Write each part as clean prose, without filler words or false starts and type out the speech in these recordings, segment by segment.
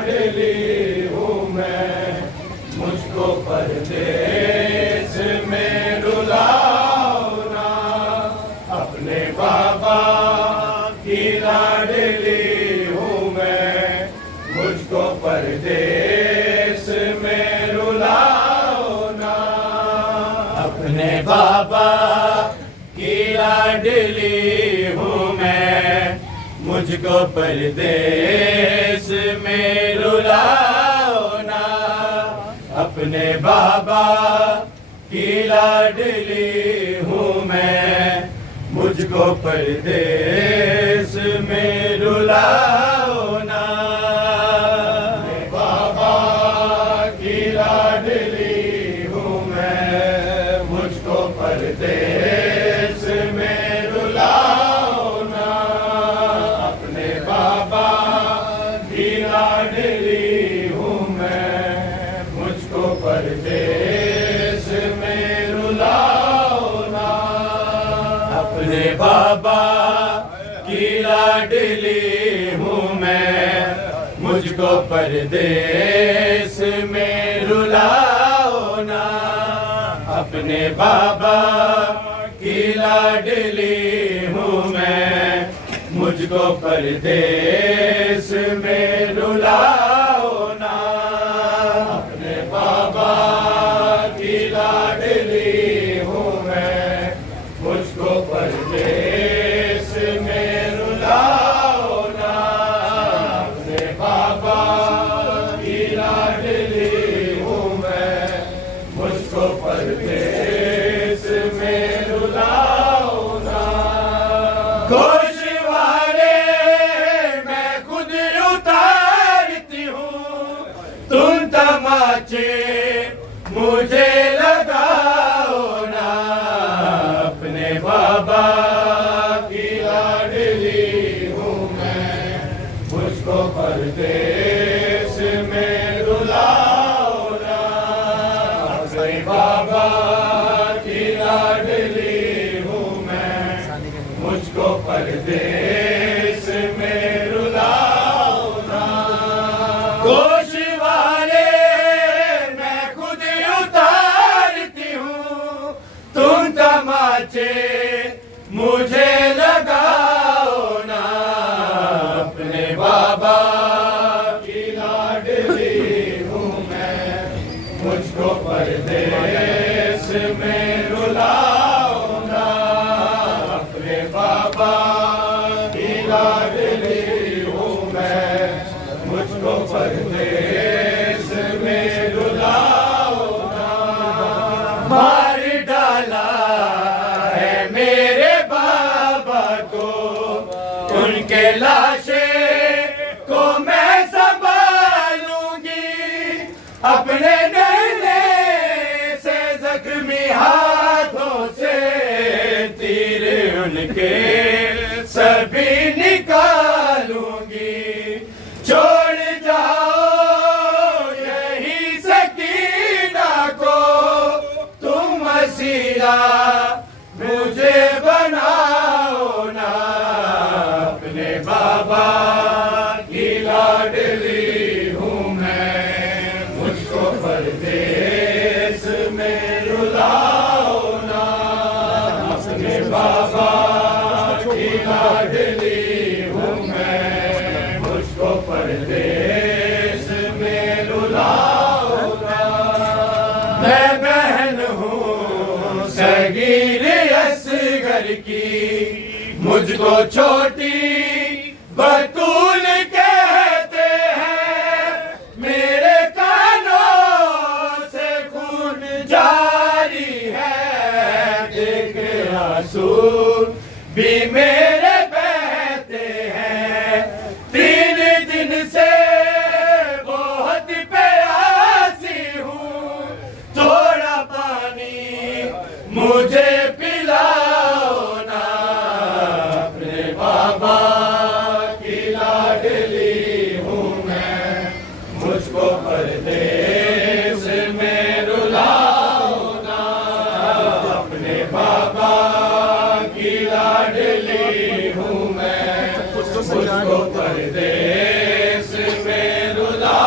लाडली हूँ मैं, मुझको परदेस में रुलाओ ना। अपने बाबा की लाडली हूँ मैं, मुझको परदेस में रुलाओ ना। अपने बाबा की लाडली हूँ मैं, मुझको परदेस में रुलाओ ना। अपने बाबा की लाडली हूँ मैं, मुझको परदेस में रुलाओ ना। अपने बाबा की लाडली हूँ मैं, मुझको परदेस में रुलाओ ना। अपने बाबा की लाडली हूँ मैं, मुझको परदेस में रुलाओ ना। अपने बाबा की लाडली हूँ मैं, मुझको परदेस में रुलाओ ना। अपने बाबा की लाडली हूँ मैं, मुझको परदेस में रुलाओ ना। अपने बाबा की लाडली हूँ मैं, मुझको परदेस में रुलाओ ना। अपने बाबा की लाडली हूँ मैं, मुझको परदेस में रुलाओ ना। गोशवारे मैं खुद उतारती हूँ, तुम तमाचे मुझे लगाओ ना। अपने बाबा की लाडली हूँ मैं, मुझको परदेस में रुलाओ ना। अपने बाबा की लाडली हूँ मैं, मुझको परदेस में रुलाओ ना। गोशवारे मैं खुद उतारती हूँ, तुम तमाचे मुझे लगाओ ना। अपने बाबा की लाडली हूँ मैं, मुझको परदेस में रुलाओ ना। अपने बाबा की लाडली हूँ मैं, मुझको परदेस में रुलाओ ना। मार डाला है मेरे बाबा को, उनके लाशे को मैं संभालूंगी। अपने नैने से जख्मी हाथों से तीर उनके सभी निकालूंगी। छोड़ जाओ यही सकीना को, तुम वसीला मुझे बनाओ ना। अपने बाबा की लाडली हूँ मैं, मुझको परदेस में रुलाओ ना। अपने बाबा की लाडली हूँ मैं, मुझको परदेस में रुलाओ ना। मैं बहन हूँ सगीर असगर की, मुझको छोटी बतूल कहते हैं। मेरे कानों से खून जारी है, देख आंसू भी मेरे बहते हैं। 3 दिन से बहुत प्यासी हूँ, थोड़ा पानी मुझे पिलाओ ना। अपने बाबा की लाडली हूँ मैं, मुझको परदेस में रुलाओ ना। अपने बाबा की लाडली हूँ मैं, मुझको परदेस में रुलाओ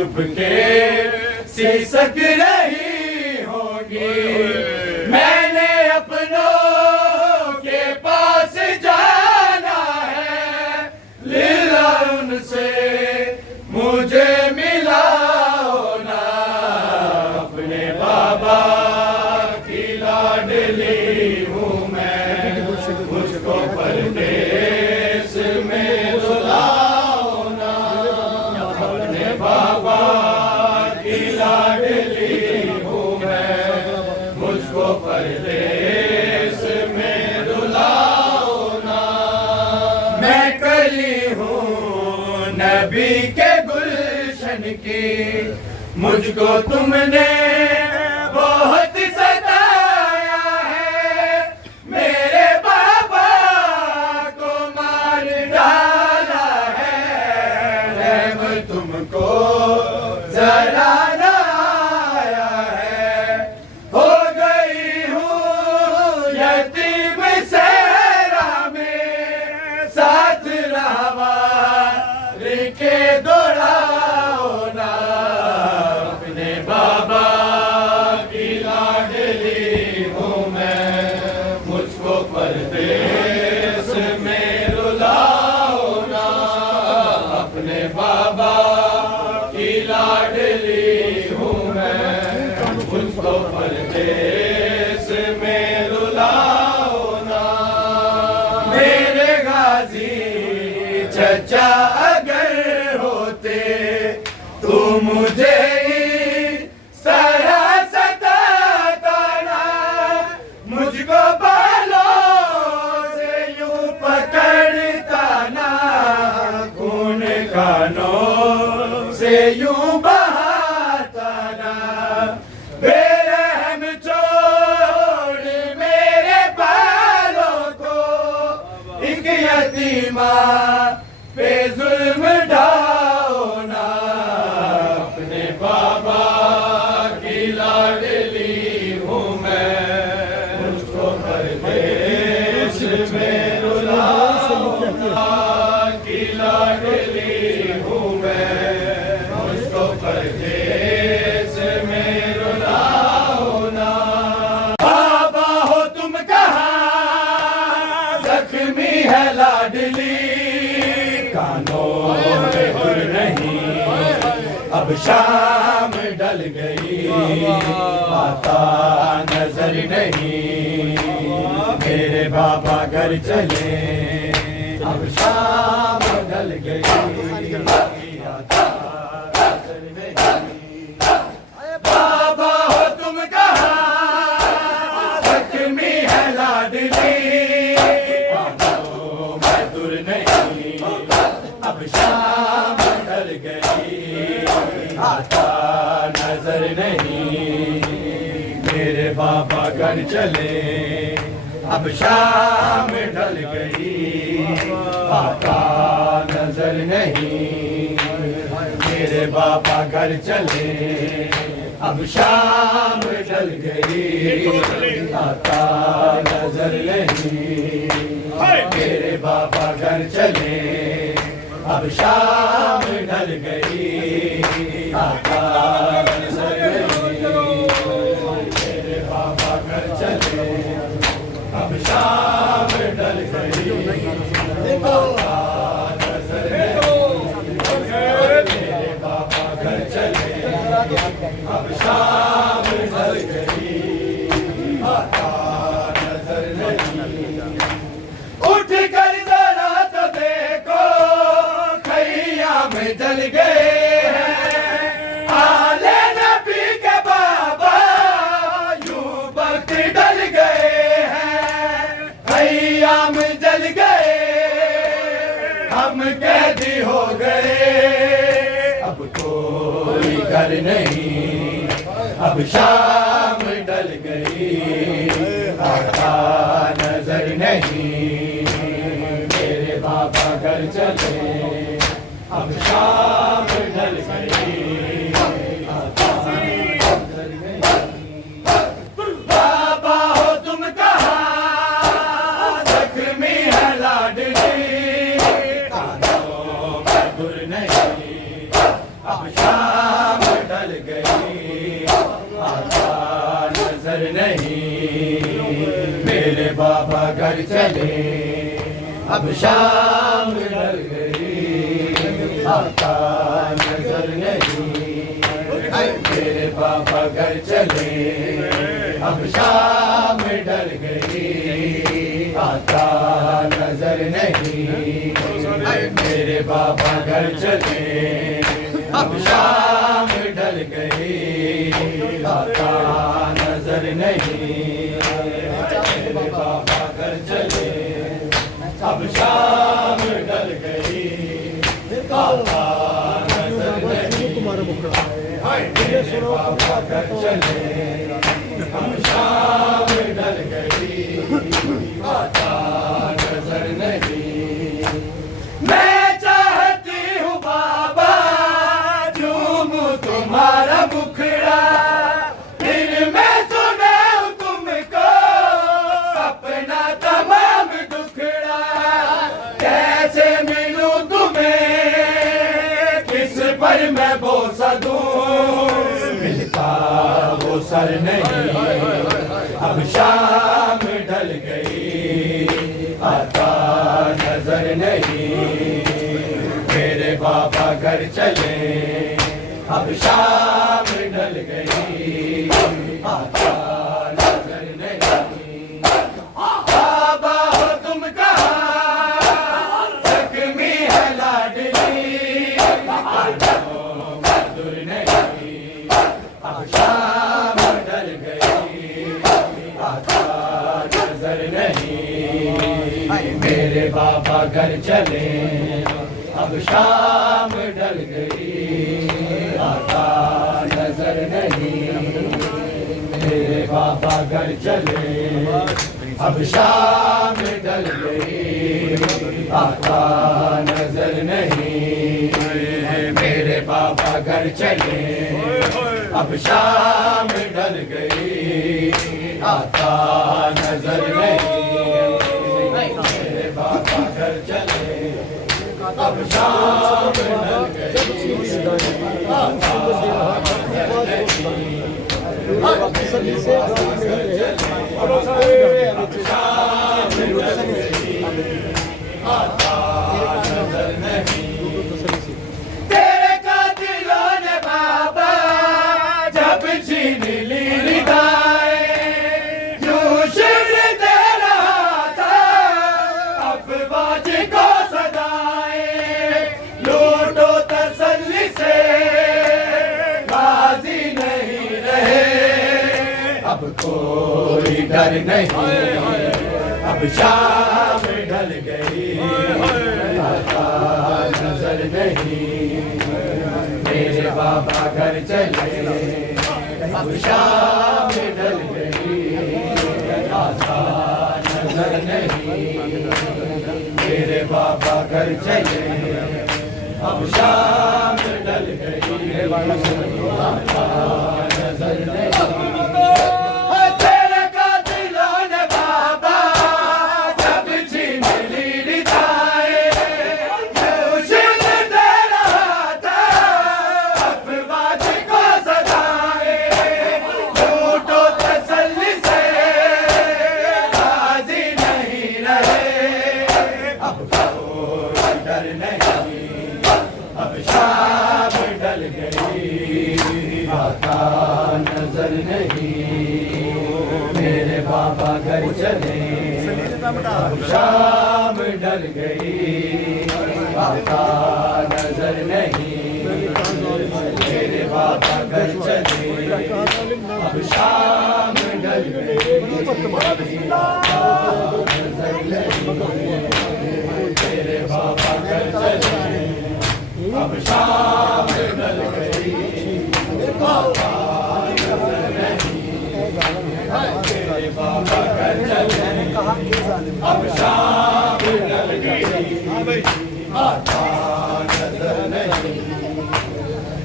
चुपके सिसक रही होंगी। मैंने अपनों के पास जाना है, लीला उनसे मुझे मिलाओ ना। अपने बाबा की लाडली हूँ मैं, मुझको परदेश में रुलाओ ना। अपने बाबा की लाडली हूँ मैं, मुझको परदेश में रुलाओ ना। मैं कली हूँ नबी के गुलशन की, मुझको तुमने बहुत सताया है। मेरे बाबा को मार डाला है, रहम तुमको जरा ना आया है। हो गई हूँ यतीम सहरा में, साथ रहवार के दौड़ाओ ना। अपने बाबा की लाडली हूँ मैं, मुझको परदेश में रुलाओ ना। अपने बाबा की लाडली हूँ मैं, मुझको परदेश में रुलाओ ना। मेरे गाजी चचा अगर होते तो मुझे सारा सताता ना। मुझको बालों से यूं पकड़ता ना, खून कानों से यूं बहाता ना। बेरहम छोड़ मेरे बालों को, एक यतीमा पे जुल्म ढाओ ना। अपने बाबा की लाडली हूँ मैं, मुझको परदेश में रुलाओ ना। की लाडली हूँ मैं, मुझको परदेश में रुलाओ ना। बाबा हो तुम कहाँ, जख्मी है लाडली, कानों में हुर नहीं, अब शाम ढल गई, आता नजर नहीं। मेरे बाबा घर चले, अब शाम ढल गई, आता नजर नहीं। बाबा हो तुम कहाँ, जख्मी है लाडली, कानों में दूर नहीं, अब शाम ढल गई, आता नजर नहीं। मेरे बाबा घर चले, अब शाम ढल गई, आता नजर नहीं। मेरे बाबा घर चले, अब शाम ढल गई, आता नजर नहीं। मेरे बाबा घर चले, अब शाम ढल गई, आता नजर नहीं। मेरे बाबा घर चले, अब शाम ढल गई, आता नजर नहीं। मेरे बाबा घर चले, अब शाम ढल गई, आता नजर नहीं। उठ कर जरा तो देखो, खैयाम जल गए हैं, आले नबी के बाबा यूं वक्त डल गए हैं। खैयाम जल गए, हम कैदी हो गए, अब कोई घर नहीं, अब शाम ढल गई, आता नजर नहीं। मेरे बाबा घर चले, अब शाम ढल गई, आता नजर नहीं। बाबा हो तुम कहाँ, जख्मी है लाडली, कानों में दूर नहीं, अब शाम अब शाम ढल गई, आता नजर नहीं। मेरे पापा घर चले, अब शाम ढल गई, आता नजर नहीं। मेरे पापा घर चले, अब शाम ढल गई, आता नजर नहीं। मेरे पापा घर चले, अब शाम ढल गई, आता नजर नहीं। मेरे पापा घर चले, अब शाम ढल गई, आता नजर नहीं। मैं चाहती हूँ बाबा झूमूं तुम्हारा मुखड़ा, फिर मैं सुनाऊं तुमको अपना तमाम दुखड़ा। कैसे मिलूं तुम्हें, किस पर मैं बोसा दूं, मिलता वो सर नहीं। अब शाम ढल गई, आता नजर नहीं। मेरे बाबा घर चले, अब शाम ढल गई, आता नजर नहीं। बाबा हो तुम कहाँ, जख्मी है लाडली, मधुर नहीं। अब शाम ढल गई, आता नजर नहीं। मेरे बाबा घर चले, अब शाम ढल गई, आता नजर नहीं। मेरे बाबा घर चले, अब शाम ढल गई, आता नजर नहीं। मेरे बाबा घर चले, अब शाम ढल गई, आता नजर नहीं। मेरे बाबा घर चले, अब शाम ढल गई, आता नजर नहीं। अब शाम ढल गई, आता नजर नहीं। तेरे कातिलों ने बाबा जब छीन ली रिदाएं, यूं शिव्र दे रहा था अफवाज को सदाएं। लूटो तसल्ली से, गाजी नहीं रहे, अब कोई डर नहीं। अब शाम ढल गई, आता नजर नहीं। मेरे बाबा घर चले, अब शाम ढल गई, आता नजर नहीं। मेरे बाबा घर चले, अब शाम ढल गई, आता नजर नहीं। तेरे कातिलों ने बाबा जब छीन ली रिदाएं, यूं शिव्र दे रहा था अफवाज को सदाएं। लूटो तसल्ली से, गाजी नहीं रहे, अब कोई डर नहीं। अब शाम ढल गई, आता नजर नहीं। मेरे बाबा घर चले, अब शाम ढल गई, आता नजर नहीं। मेरे बाबा घर चले, अब शाम ढल गई, आता नजर नहीं। मेरे बाबा घर चले, अब शाम ढल गई, आता नजर नहीं। मेरे बाबा घर चले, अब शाम ढल गई, आता नजर नहीं।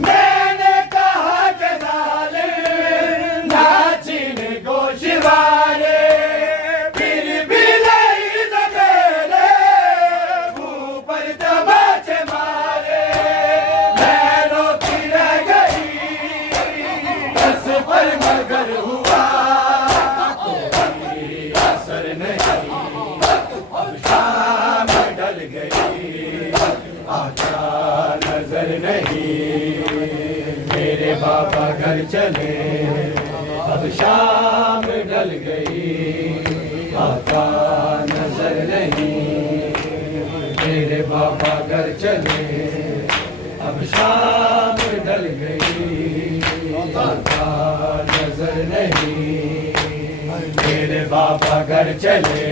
मैंने कहा कि जालिम नाचिन गोशवारे, फिर भी नहीं सकेले ऊपर तमाचे मारे। मैं रोती रह गई, बस पर मगर हुआ कोई असर नहीं। अब शाम गई, आका नजर नहीं। मेरे बाबा घर चले, अब शाम ढल गई, आका नजर नहीं। मेरे बाबा घर चले, अब शाम ढल गई, आका नजर नहीं। मेरे बाबा घर चले,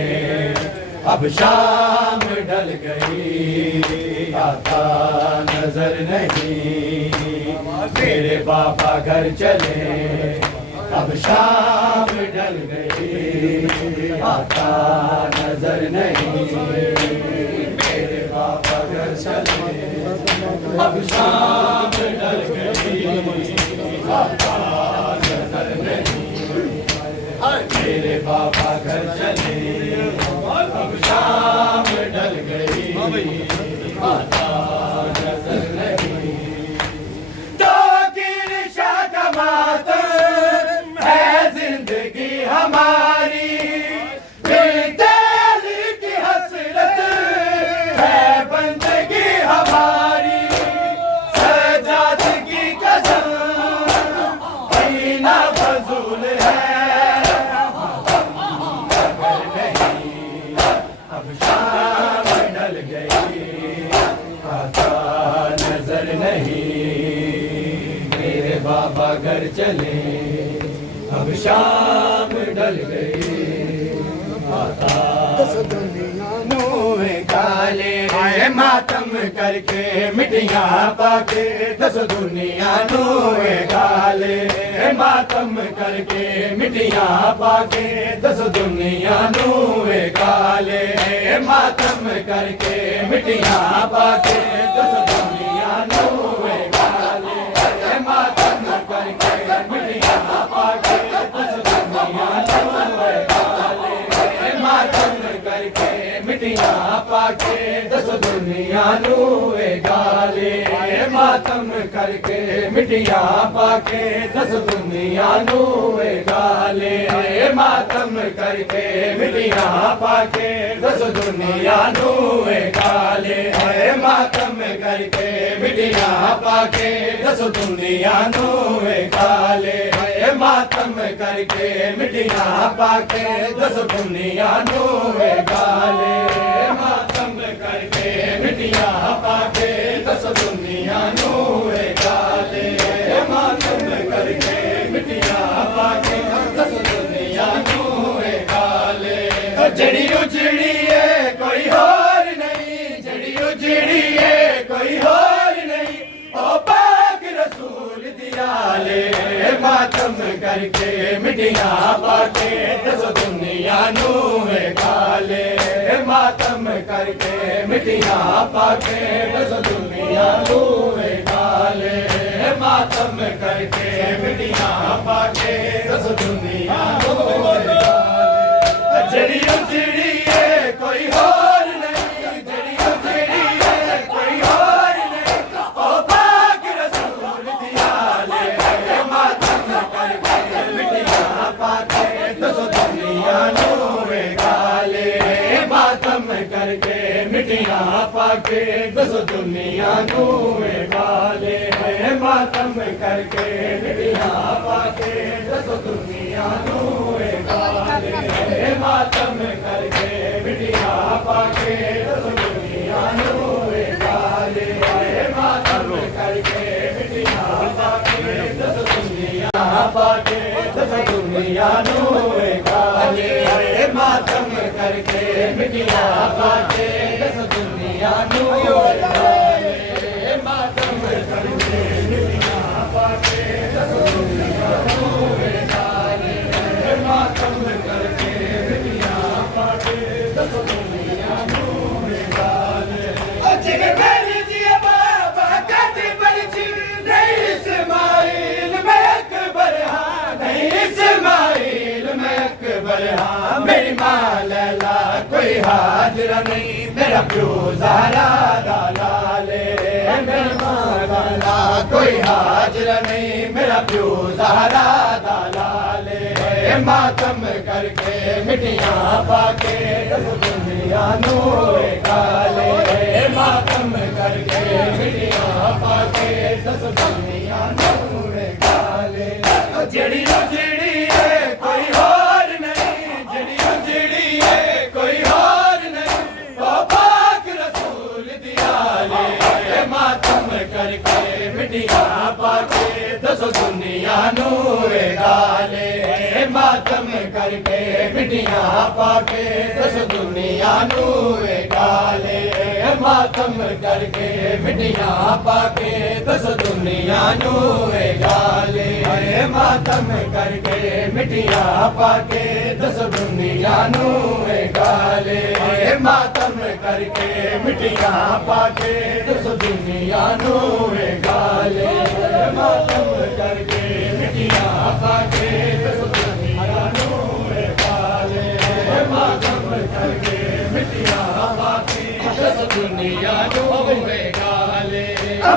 अब शाम ढल गई, आका नजर नहीं। मेरे बाबा घर चले, अब शाम ढल गई, आका नजर नहीं। मेरे बाबा घर चले, अब शाम ढल गई, आका नजर नहीं। मेरे बाबा घर चले, अब शाम ढल गई, आका नजर नहीं। तो गिरशा का मातम है जिंदगी हमारी, दिल की हसरत है बंदगी हमारी। सजादगी कसम ना फजूल है, अब शाम ढल गई, आका नजर नहीं। मेरे बाबा घर चले, अब शाम ढल गई, आका मुँह काले मातम करके मिटियाँ पाके। दस दुनिया नूए काले मातम करके मिटियाँ पाके। दस दुनिया नूए काले मातम करके मिटियाँ पाके। दस दुनिया नूए काले मातम करके मिटियाँ पाके। दस दुनिया नूए काले मातम करके मिटियाँ पाके। दस दुनिया नूए गाले मातम करके मिटियाँ पाके। दस दुनिया नूए गाले मातम करके मिटियाँ पाके। दस दुनिया नूए गाले मातम करके मिटियाँ पाके। दस दुनिया नूए गाले मातम करके मिटियाँ पाके। दस दुनिया नूए गाले मातम करके मिटियाँ पाके। दस दुनिया नूए गाले मातम करके मिटियाँ पाके। दस दुनिया नूए गाले जड़ी उजड़ी है कोई और नहीं, जड़ी उजड़ी है कोई और नहीं। ओ पाक रसूल दिया ले मातम करके मिटियाँ पाके। दस दुनिया नूए गाले मातम करके मिटियाँ पाके। दस दुनिया नूए गाले मातम करके मिटियाँ पाके। दस दुनिया नूए गाले जड़ी उजड़ी है कोई और नहीं, जड़ी उजड़ी है कोई और नहीं। ओ पाक रसूल दिया ले मातम करके मिटियाँ पाके। दस दुनिया नूए गाले मातम करके मिटियाँ पाके। दस दुनिया नूए गाले मातम करके मिटियाँ पाके। दस दुनिया नूए गाले मातम करके मिटियाँ पाके। दस दुनिया नूए गाले मातम करके मिटियाँ पाके। दस दुनिया पाके। दस दुनिया नूए गाले मातम करके मिटियाँ पाके। दस दुनिया नूए गाले मातम करके मिटियाँ पाके। दस दुनिया नूए गाले मातम करके मिटियाँ पाके। दस दुनिया नूए गाले जिगर मेरी जिया बाबा कहते बरची नहीं इस्माइल मैं अकबर हाँ, नहीं इस्माइल मैं अकबर हाँ। मेरी माँ लैला कोई हाजिरा नहीं, मेरा प्यो ज़हरा दालाले। मेरी माँ लैला कोई हाजिरा नहीं, मेरा प्यो ज़हरा दालाले। मातम करके मिटियाँ पाके। दस दुनिया नूए गाले मिट्टियां पाके दस दुनिया नू वे गाले मातम करके मिट्टियां पाके दस दुनिया नू वे गाले मातम करके मिट्टियां पाके दस दुनिया नू वे गाले मातम करके मिट्टियां पाके दस दुनिया नू वे गाले मातम करके मिट्टियां पाके दस दुनिया नू वे गाले मातम करके मिट्टियां पाके दस दुनिया नू वे गाले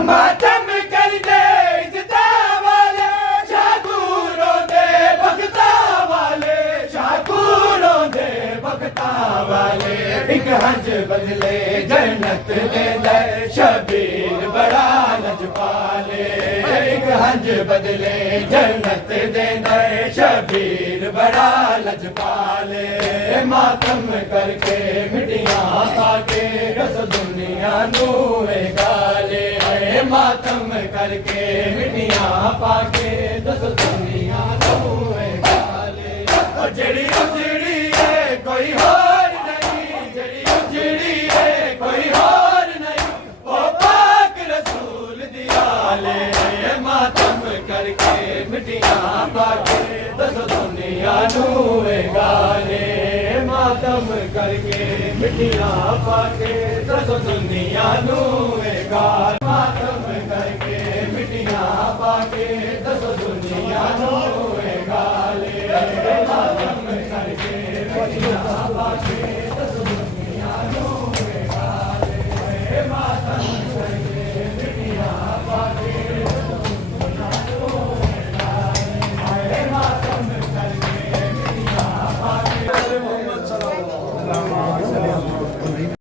मातम कर दे इज्जता वाले शाहूरों दे भगता वाले शाहूरों दे भगता वाले एक हंज बदले जन्नत दे दे शबीर बड़ा लजपाले एक हंज बदले जन्नत दे दे शबीर बड़ा लजपाले मातम करके मिट्टियां पाके दस दुनिया नू वे गाले मातम करके मिट्टियां पाके दस दुनिया नू वे गाले जड़ी उजड़ी है कोई होर नहीं जड़ी उजड़ी है कोई होर नहीं ओ पाक रसूल दियाले मातम करके मिट्टियां पाके दस दुनिया नू वे गाले मातम करके मिट्टियां पाके दस दुनिया नू